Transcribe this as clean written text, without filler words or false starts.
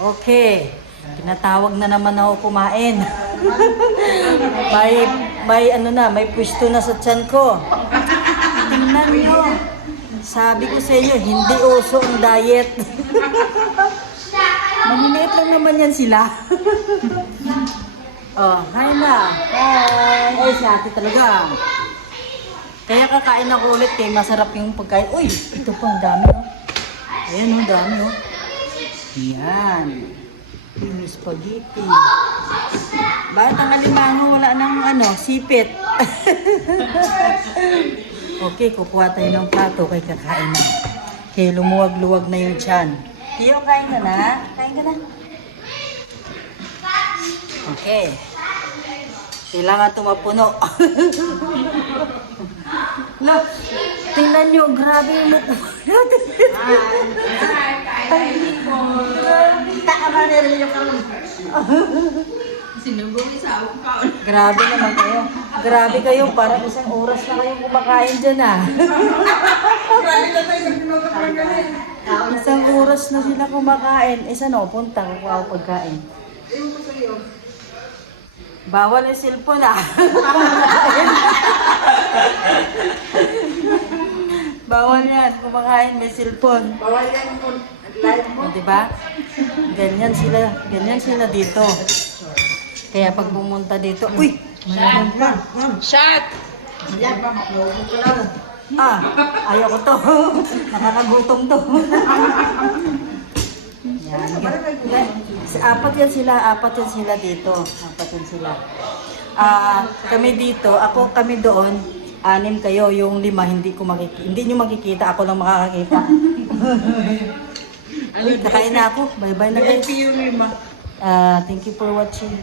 Okay. Tinatawag na naman ako kumain. may pwesto na sa tiyan ko. Tingnan nyo. Sabi ko sa inyo, hindi uso ang diet. Maninit lang naman yan sila. Oh, hi na. Hi. Ay, si ate talaga. Kaya kakain ako ulit kaya masarap yung pagkain. Uy, ito pang dami oh. Ayan oh, dami oh. Yan. Yung spaghetti. Bakit ang alimango wala ng sipit? Okay, kukuha tayo ng plato kay kakain na. Kaya lumuwag-luwag na yung tiyan. Tiyo, kain ka na? Kain ka na? Okay. Kailangan tumapuno. Look, tingnan nyo, grabe yung mukha natin. Tama na rin yung karoon. Sinubong isa ako kaon. Grabe naman kayo. Grabe kayo, parang isang oras na kayong kumakain dyan ah. Isang oras na sila kumakain. Saan ako punta? Kukuha ako pagkain. Bawal yung cellphone ah. Bawal yan. Kumakain may cellphone. Bawal yan po. Live mo. Diba? Ganyan sila dito. Kaya pag pumunta dito, uy! Shot! Ah, ayoko to. Nakakagutom to. Yan. Apat yan sila dito. Apat yan sila. Kami dito, kami doon, 6 kayo, yung 5 hindi nyo makikita, ako lang makakakita. Uy, nakain na ako. Bye-bye na guys. Thank you for watching.